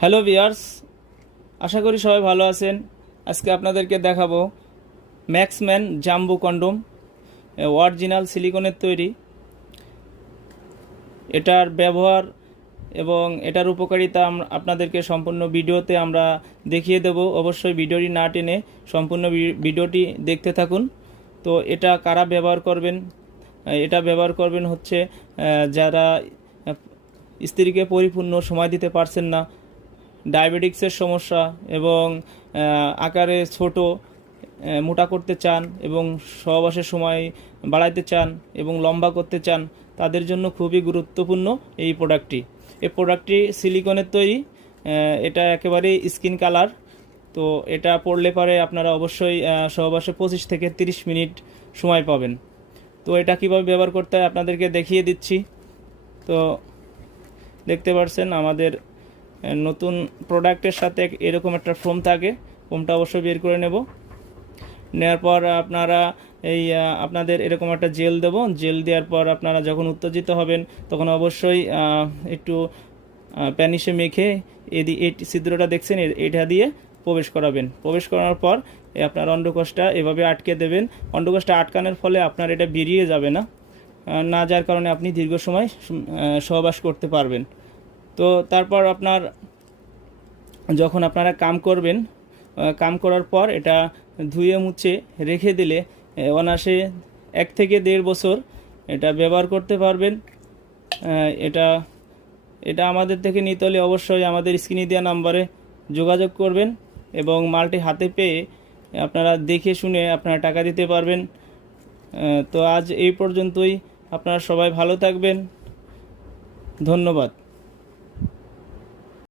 Hello viewers, আশা করি সবাই ভালো আছেন। আজকে আপনাদেরকে দেখাবো ম্যাক্সম্যান জাম্বো কন্ডোম, অরিজিনাল সিলিকনের তৈরি। এটার ব্যবহার এবং এটার উপকারিতা আপনাদেরকে সম্পূর্ণ ভিডিওতে আমরা দেখিয়ে দেব। অবশ্যই ভিডিওটি না টেনে সম্পূর্ণ ভিডিওটি দেখতে থাকুন। তো এটা কারা ব্যবহার করবেন? এটা ব্যবহার করবেন হচ্ছে যারা স্ত্রীকে পরিপূর্ণ সময় দিতে পারছেন না, ডায়াবেটিক্সের সমস্যা এবং আকারে ছোট, মোটা করতে চান এবং সহবাসের সময় বাড়াইতে চান এবং লম্বা করতে চান, তাদের জন্য খুবই গুরুত্বপূর্ণ এই প্রোডাক্টটি। এই প্রোডাক্টটি সিলিকনের তৈরি। এটা একেবারেই স্কিন কালার। তো এটা পড়লে পরে আপনারা অবশ্যই সহবাসে 25 থেকে 30 মিনিট সময় পাবেন। তো এটা কীভাবে ব্যবহার করতে হয় আপনাদেরকে দেখিয়ে দিচ্ছি। তো দেখতে পাচ্ছেন আমাদের নতুন প্রোডাক্টের সাথে এরকম একটা ফোম থাকে। ফোমটা অবশ্যই বের করে নেওয়ার পর আপনারা আপনাদের এরকম একটা জেল দেব। জেল দেওয়ার পর আপনারা যখন উত্তেজিত হবেন তখন অবশ্যই একটু প্যানিশে মেখে এই ছিদ্রটা দেখছেন, এটা দিয়ে প্রবেশ করাবেন। প্রবেশ করানোর পর আপনার অন্ডকোষটা এভাবে আটকে দেবেন। অন্ডকোষটা আটকানোর ফলে আপনার এটা বেরিয়ে যাবে না যার কারণে আপনি দীর্ঘ সময় সহবাস করতে পারবেন। তো তারপর যখন আপনারা কাম করবেন, কাম করার পর এটা ধুয়ে মুছে রেখে দিলে অনায়াসে 1 থেকে 1.5 বছর এটা ব্যবহার করতে পারবেন। এটা এটা আমাদের থেকে নিতে হলে অবশ্যই আমাদের স্ক্রিনে দেওয়া নাম্বারে যোগাযোগ করবেন এবং মালটি হাতে পেয়ে আপনারা দেখে শুনে আপনারা টাকা দিতে পারবেন। তো আজ এই পর্যন্তই। আপনারা সবাই ভালো থাকবেন। ধন্যবাদ।